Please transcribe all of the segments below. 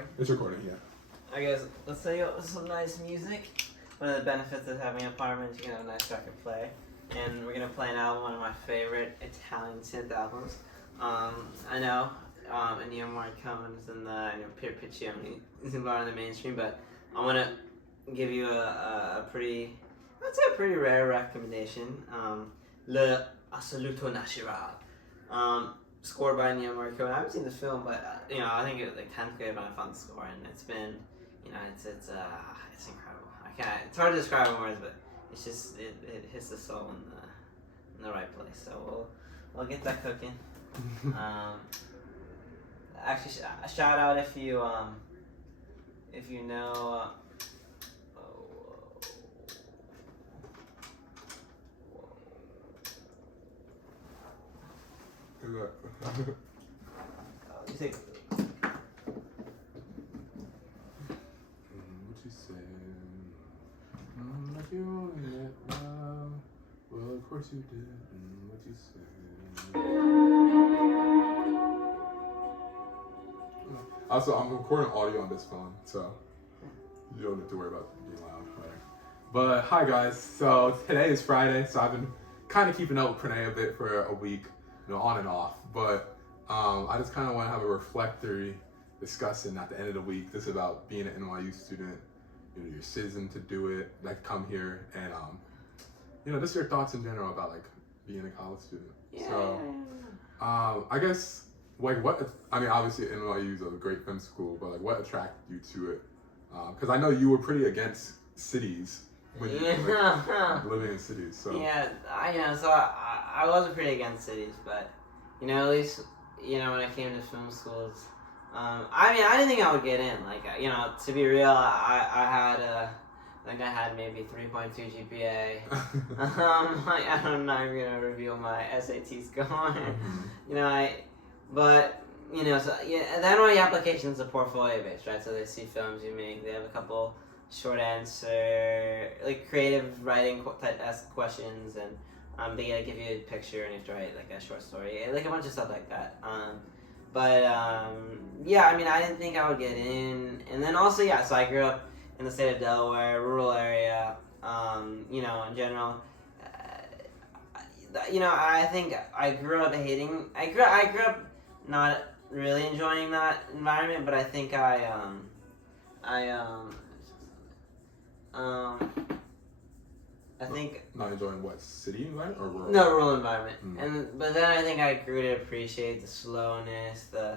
recording? It's recording, yeah. I guess let's say some nice music. One of the benefits of having an apartment is you can have a nice record play. And we're gonna play an album, one of my favorite Italian synth albums. I know Ennio Morricone is in the Pier Piccioni is involved in the mainstream, but I wanna give you a pretty, I'd say a pretty rare recommendation. Le Assoluto Natural. Scored by Ennio Morricone. I haven't seen the film, but I think it was like 10th grade when I found the score, and it's been, it's incredible. It's hard to describe in words, but it's just it hits the soul in the right place. So we'll get that cooking. Actually, shout out if you know. You think? What you say? Like you only met now. Well, of course you did. What you say? Also, I'm recording audio on this phone, so you don't need to worry about being loud. But hi guys. So today is Friday, so I've been kind of keeping up with Pranay a bit for a week, on and off. But I just kind of want to have a reflectory discussion at the end of the week. This is about being an NYU student. Your citizen to do it, like come here, and just your thoughts in general about like being a college student. Yeah. So I guess obviously NYU is a great film school, but like what attracted you to it? Because I know you were pretty against cities when you living in cities. So yeah, I wasn't pretty against cities, but at least when I came to film schools. I didn't think I would get in. Like, to be real, I had maybe 3.2 GPA. I'm not even gonna reveal my SAT score. The NYU application is a portfolio based, right? So they see films you make. They have a couple short answer, like creative writing type questions, and they gotta give you a picture and you have to write like a short story, like a bunch of stuff like that. But I didn't think I would get in. And then also, so I grew up in the state of Delaware, rural area, in general. I think I grew up hating, I grew up not really enjoying that environment, but I think I think not enjoying what, city environment or rural? No, rural environment. But then I think I grew to appreciate the slowness, the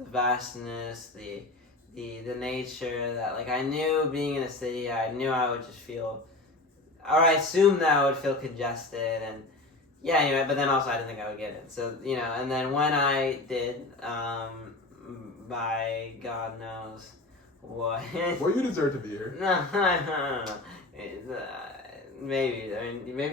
vastness, the nature that, like, I knew being in a city, I knew I would just feel, or I assumed that I would feel congested, and but then also I didn't think I would get it. So, and then when I did, by God knows what. Well, you deserve to be here. No. Maybe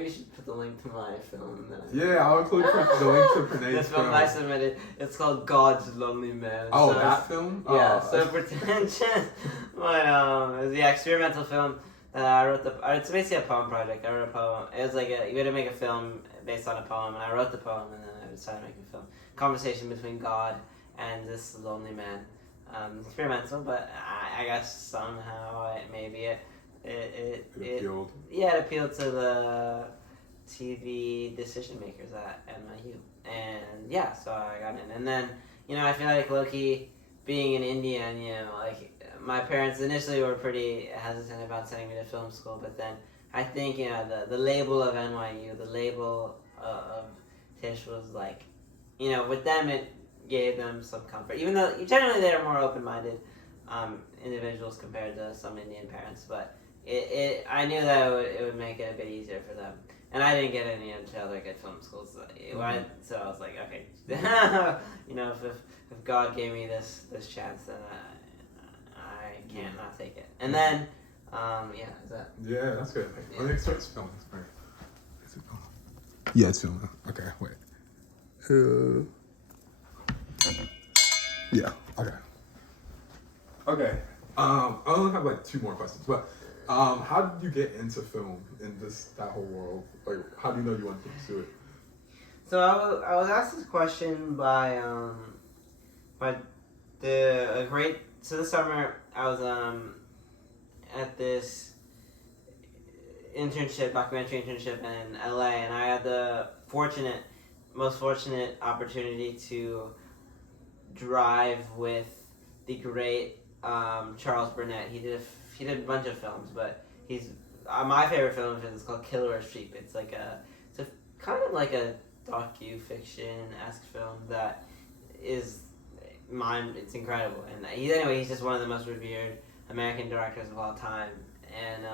you should put the link to my film. Yeah, I'll include the link to Pranay's film. I submitted. It's called God's Lonely Man. Oh, so that film? Yeah, so pretentious. But it's the experimental film that I wrote. It's basically a poem project. I wrote a poem. It was like you had to make a film based on a poem, and I wrote the poem, and then I decided to make a film. Conversation between God and this lonely man. Experimental, but I guess somehow it appealed. Yeah, it appealed to the TV decision makers at NYU, and so I got in. And then I feel like low-key being in India, and like my parents initially were pretty hesitant about sending me to film school, but then I think the label of NYU, the label of Tisch was like, with them it gave them some comfort, even though generally they're more open-minded individuals compared to some Indian parents, but I knew that it would make it a bit easier for them, and I didn't get any other good film schools, so I was like, okay, if God gave me this chance, then I can't not take it. And then is that? Yeah, that's good. When it starts filming, is it filming? Yeah, it's filming. Okay, wait. Yeah. Okay. Okay. I only have like 2 more questions, but how did you get into film in that whole world? Like, how do you know you wanted to pursue it? So I was asked this question by this summer I was at this documentary internship in LA, and I had the most fortunate opportunity to drive with the great Charles Burnett. He did a bunch of films, but he's my favorite film of his is called Killer of Sheep. It's a kind of like a docu-fiction-esque film that is it's incredible. And he's just one of the most revered American directors of all time. And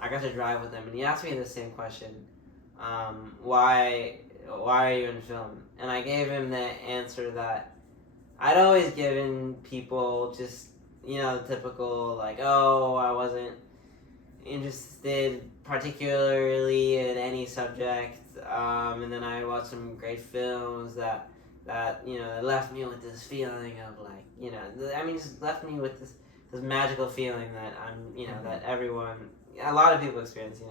I got to drive with him, and he asked me the same question: why are you in film? And I gave him the answer that I'd always given people, just the typical like, oh, I wasn't interested particularly in any subject, and then I watched some great films that left me with this feeling of like, just left me with this magical feeling that that a lot of people experience,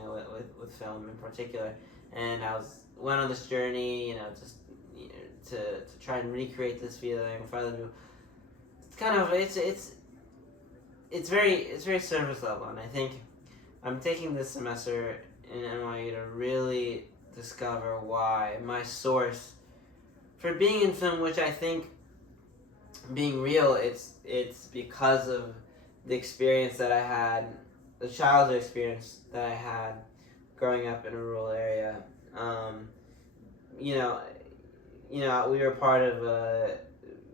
with film in particular. And I went on this journey, just to try and recreate this feeling for other people. It's kind of it's very surface level, and I think I'm taking this semester in NYU to really discover why my source for being in film, which I think being real, it's because of the experience that I had, the childhood experience that I had growing up in a rural area.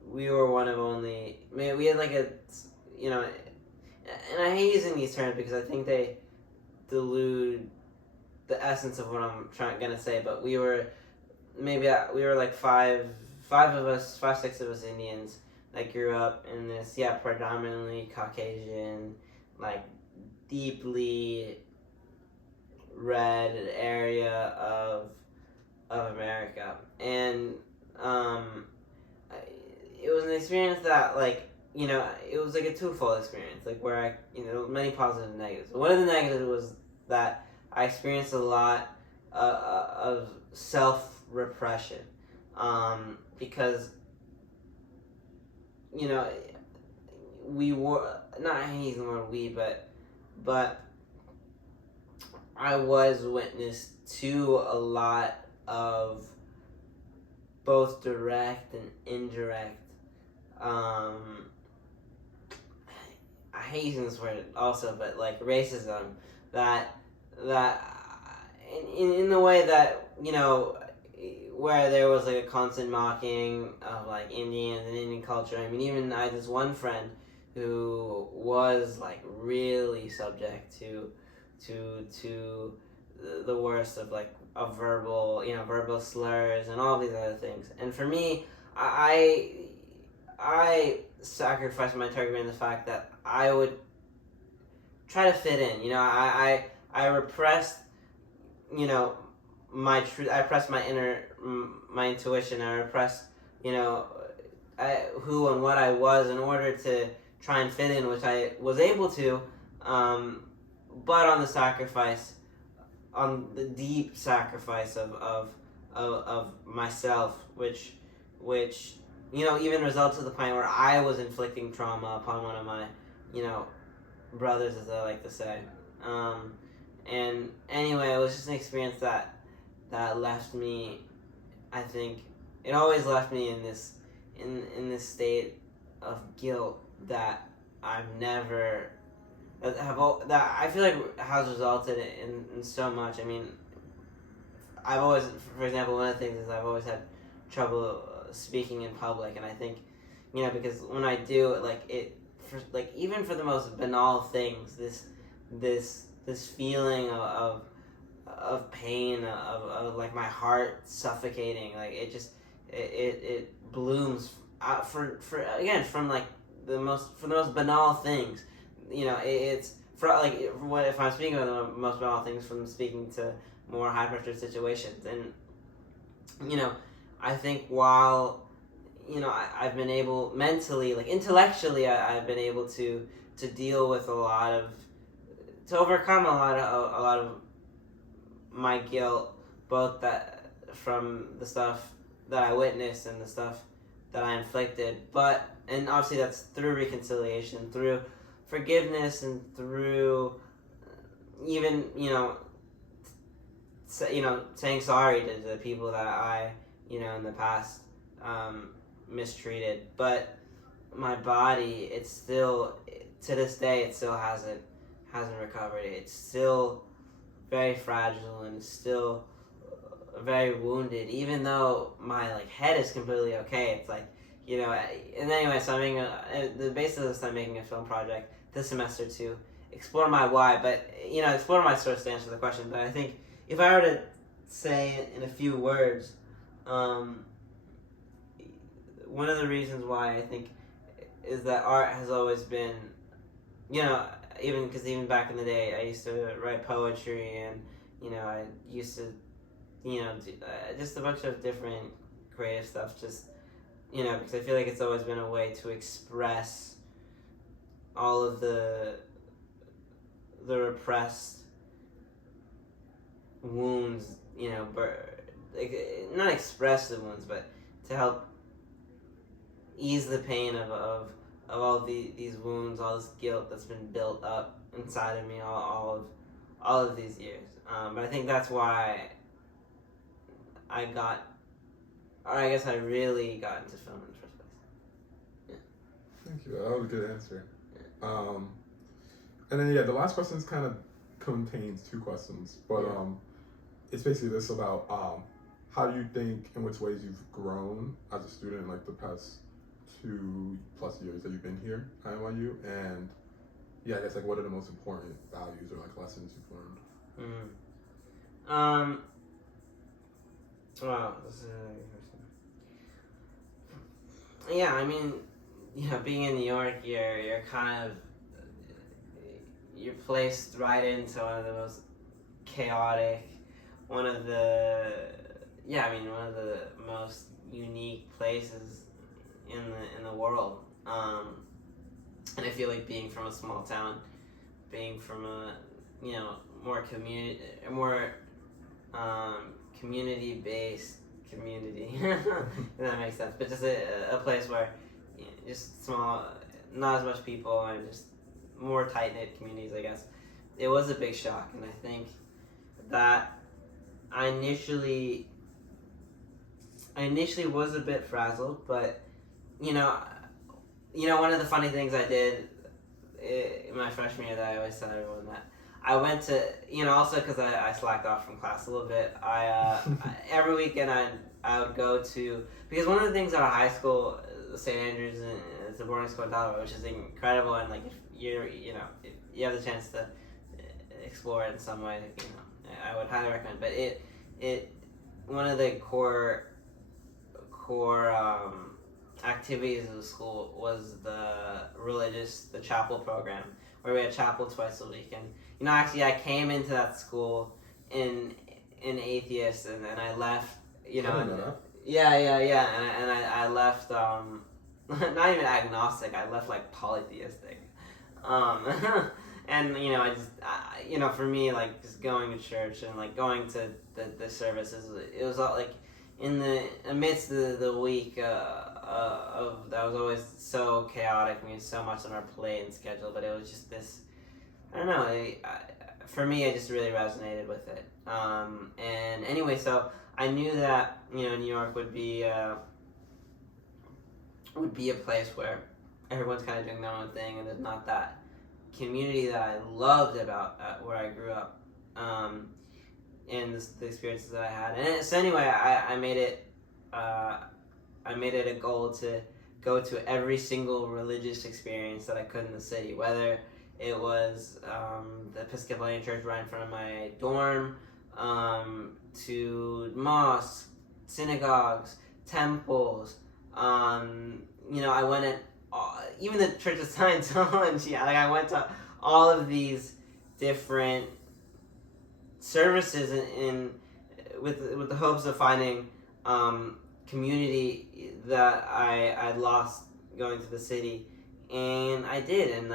We were one of only, we had like and I hate using these terms because I think they delude the essence of what I'm gonna say, but we were like five of us, 6 of us Indians that grew up in this, predominantly Caucasian, like deeply red area of America. And it was an experience that it was like a twofold experience, like where I, many positives and negatives. One of the negatives was that I experienced a lot of self-repression, because we were not using the word we, but I was witness to a lot of both direct and indirect. I hate using this word also, but like racism that in the way that where there was like a constant mocking of like Indians and Indian culture. I mean, even I had this one friend who was like really subject to the worst of like verbal slurs and all these other things. And for me, I sacrificed my integrity in the fact that I would try to fit in. I repressed my truth. I repressed my intuition. I repressed who and what I was in order to try and fit in, which I was able to, but on the deep sacrifice of myself, which even results to the point where I was inflicting trauma upon one of my brothers, as I like to say. And anyway, it was just an experience that left me. I think it always left me in this state of guilt that I've never that I feel like has resulted in so much. I mean, I've always, for example, one of the things is I've always had trouble speaking in public, and I think because when I do, even for the most banal things, this feeling of pain, of like my heart suffocating, like it blooms out from like the most banal things. It's if I'm speaking of the most banal things, from speaking to more high pressure situations. And I think while I've been able mentally, like intellectually, I've been able to deal with to overcome a lot of my guilt, both that from the stuff that I witnessed and the stuff that I inflicted. And obviously that's through reconciliation, through forgiveness, and through even saying sorry to the people that I in the past mistreated. But my body, it's still, to this day, it still hasn't recovered. It's still very fragile, and it's still very wounded, even though my head is completely okay. It's and anyway, so I'm making the basis of this, I'm making a film project this semester to explore my why, but explore my source to answer the question. But I think if I were to say it in a few words, one of the reasons why I think is that art has always been, even back in the day, I used to write poetry, and I used to do, just a bunch of different creative stuff, just because I feel like it's always been a way to express all of the repressed wounds, not express the wounds, but to help ease the pain of all these wounds, all this guilt that's been built up inside of me all of these years. But I think that's why I really got into film in the first place. Yeah. Thank you. That was a good answer. And then the last question kind of contains two questions, but it's basically this about how do you think, in which ways you've grown as a student in the past 2+ years that you've been here at NYU, and I guess what are the most important values or lessons you've learned? Wow, this is a really interesting. Yeah, I mean, being in New York, you're kind of you're placed right into one of the most chaotic, one of the most unique places in the world. And I feel like being from a small town, being from a more community-based community, if that makes sense. But just a place where just small, not as much people, and just more tight-knit communities, I guess. It was a big shock, and I think that I initially was a bit frazzled, but one of the funny things I did in my freshman year that I always tell everyone that I went to, also because I slacked off from class a little bit, every weekend I would go to, because one of the things at our high school, St. Andrews, is a boarding school in Delaware, which is incredible, and if if you have the chance to explore it in some way, I would highly recommend. But one of the core activities of the school was the chapel program, where we had chapel twice a week. And actually, I came into that school in atheist, and I left. Yeah, and I left. Not even agnostic. I left polytheistic. And I just for me, just going to church and going to the services, it was all in the amidst the week of that was always so chaotic. We had so much on our plate and schedule, but it was just this. I don't know. For me, I just really resonated with it. And anyway, so I knew that New York would be a place where everyone's kind of doing their own thing, and there's not that community that I loved about where I grew up, and the experiences that I had. And so anyway, I made it a goal to go to every single religious experience that I could in the city, whether it was the Episcopalian church right in front of my dorm, to mosques, synagogues, temples. I went at even the Church of Scientology. I went to all of these different services with the hopes of finding community that I'd lost going to the city, and I did, and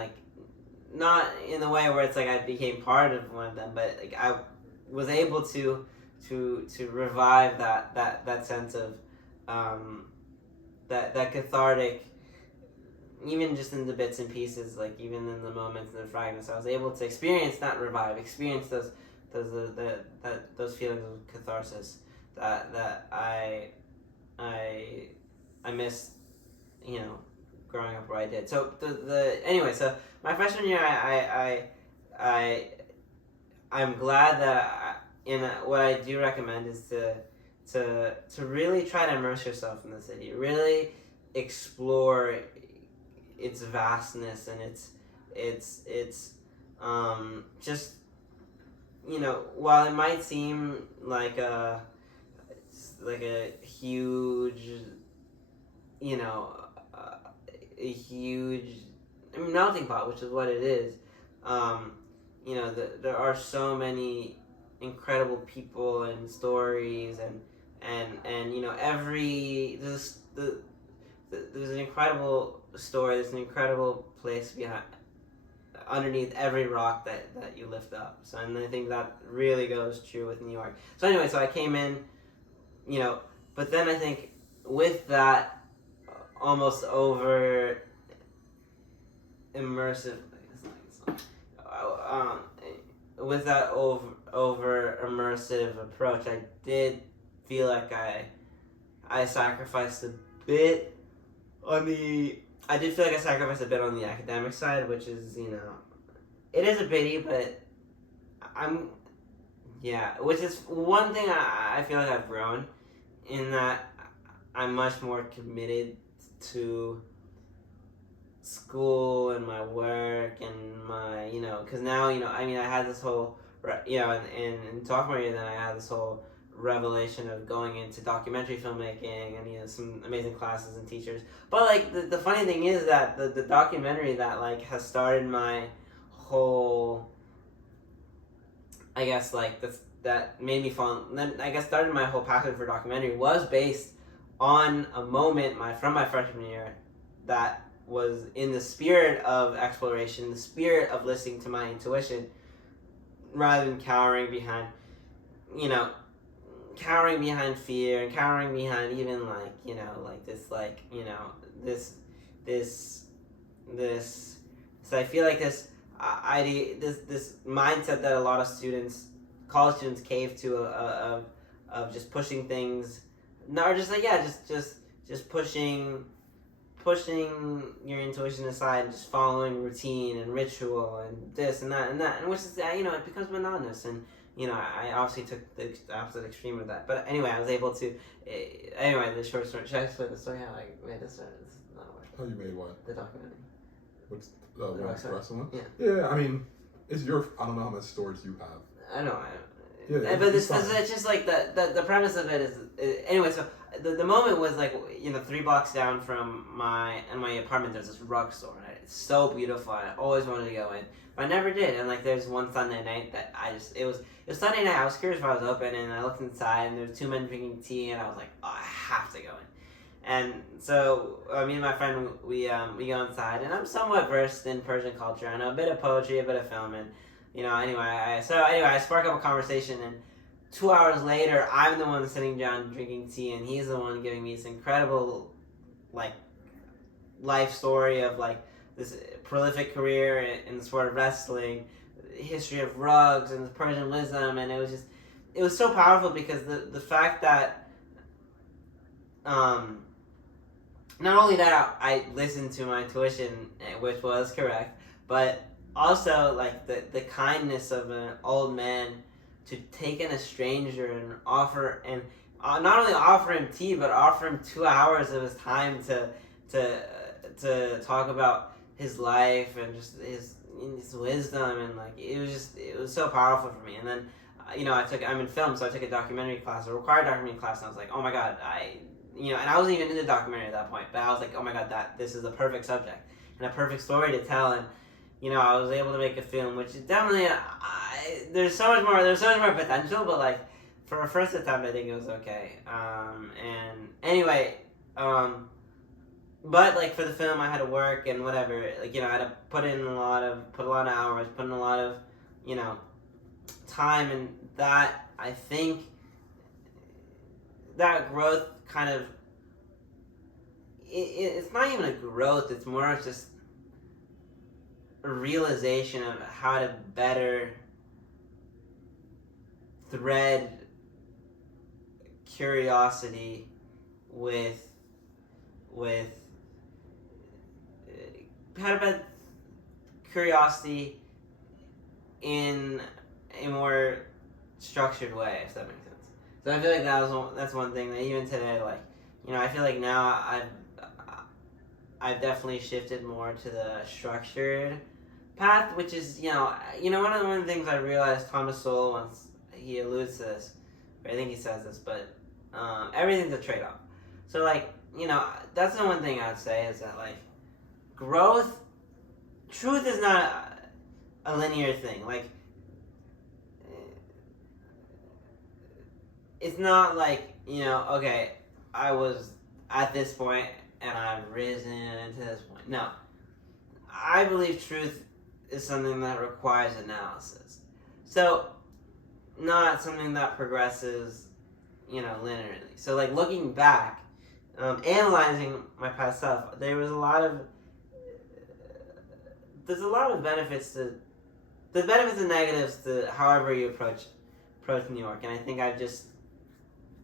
not in the way where it's I became part of one of them, but I was able to revive that sense of that cathartic, even just in the bits and pieces, like even in the moments and the fragments, I was able to experience, not revive, experience those feelings of catharsis that I missed, growing up where I did. So anyway, so my freshman year, I'm glad that what I do recommend is to really try to immerse yourself in the city, really explore its vastness and its just, while it might seem like a huge, a huge melting pot, which is what it is. There are so many incredible people and stories and there's an incredible story. There's an incredible place behind underneath every rock that you lift up. So, and I think that really goes true with New York. So anyway, so I came in, but then I think with that almost over immersive, with that over immersive approach, I did feel like I sacrificed a bit on the. I did feel like I sacrificed a bit on the academic side, which is, it is a pity, but which is one thing I feel like I've grown in, that I'm much more committed to school and my work and my, because now, I had this whole, in sophomore year, then I had this whole revelation of going into documentary filmmaking and, some amazing classes and teachers. But, like, the funny thing is that the documentary that, like, has started my whole, I guess, like, that made me fall, then I guess started my whole passion for documentary was based on a moment from my freshman year that was in the spirit of exploration, the spirit of listening to my intuition, rather than cowering behind fear and cowering behind even so I feel like this mindset that a lot of college students cave to of just pushing things, or just just pushing your intuition aside and just following routine and ritual and this and that, and which is it becomes monotonous, and I obviously took the opposite extreme of that. But anyway, I was able to the short story. Should I explain the story how I made this? This is not a word. How you made what? The documentary. What's the wrestling? Yeah. Yeah, I mean, it's your. I don't know how much stories you have. I know. Yeah, but it's just like the premise of it is anyway. So the moment was like 3 blocks down from my apartment. There's this rug store. Right? It's so beautiful. I always wanted to go in, but I never did. And like there's one Sunday night that it was Sunday night. I was curious if I was open, and I looked inside, and there were 2 men drinking tea, and I was like, oh, I have to go in. And so me and my friend we go inside, and I'm somewhat versed in Persian culture. I know a bit of poetry, a bit of film, and I spark up a conversation, and 2 hours later, I'm the one sitting down drinking tea, and he's the one giving me this incredible, like, life story of like this prolific career in the sport of wrestling, history of rugs and the Persian wisdom, and it was so powerful because the fact that not only that I listened to my intuition, which was correct, but also like the kindness of an old man to take in a stranger and offer, and not only offer him tea, but offer him 2 hours of his time to talk about his life and just his wisdom, and like it was so powerful for me. And then I'm in film, so I took a documentary class, a required documentary class, and I was like, oh my god, and I wasn't even in the documentary at that point, but I was like, oh my god, this is the perfect subject and a perfect story to tell. And I was able to make a film, which is definitely there's so much more potential, but like for a first attempt, I think it was okay. And anyway, but like for the film, I had to work and whatever. Like I had to put a lot of hours, put in a lot of time, and that I think that growth kind of it's not even a growth. It's more of just a realization of how to better thread curiosity with how to better curiosity in a more structured way, if that makes sense. So I feel like that's one thing that even today, like, you know, I feel like now I've definitely shifted more to the structured path, which is, you know, one of the things I realized Thomas Sowell once, he alludes to this, or I think he says this, but everything's a trade-off. So, like, you know, that's the one thing I would say is that, like, truth is not a linear thing. Like, it's not like, you know, okay, I was at this point and I've risen to this point. No. I believe truth is something that requires analysis. So, not something that progresses, you know, linearly. So, like, looking back, analyzing my past self, there's a lot of benefits to, the benefits and negatives to however you approach New York. And I think I've just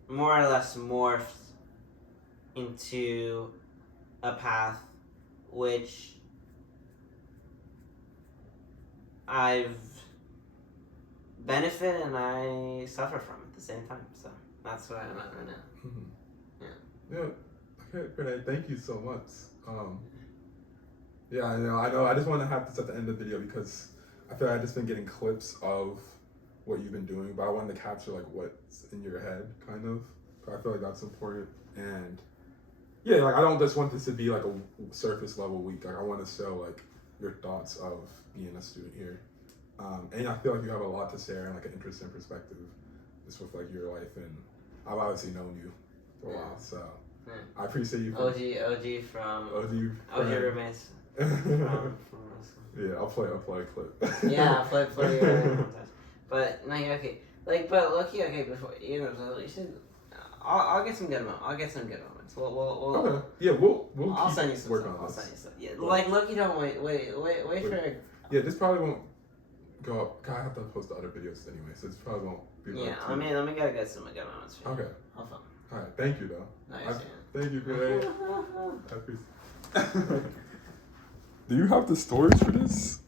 more or less morphed into a path which I've benefit and I suffer from at the same time. So that's what I'm at right now. Mm-hmm. Yeah. Okay, Pranay, thank you so much. Yeah, I know. I just want to have this at the end of the video because I feel like I've just been getting clips of what you've been doing, but I wanted to capture like what's in your head, kind of. I feel like that's important. And yeah, like I don't just want this to be like a surface level week. Like I want to show like your thoughts of being a student here. And I feel like you have a lot to share and like an interesting perspective just with like your life, and I've obviously known you for a while, so I appreciate you. OG roommates. Yeah, I'll play a clip. Yeah, I'll play your But no, okay. Like, but lucky, okay. Before you know, you should. I'll get some good moments. I'll get some good moments. We'll okay. Yeah, we'll I'll send you some work stuff. on I'll this. send you stuff. Yeah, like lucky, don't wait for. Yeah, this probably won't go up. God, I have to post the other videos anyway, so this probably won't be. Yeah, let me get some good moments for you. Okay. Have fun. All right, thank you though. Nice. Thank you, Pranay. I appreciate. Do you have the storage for this?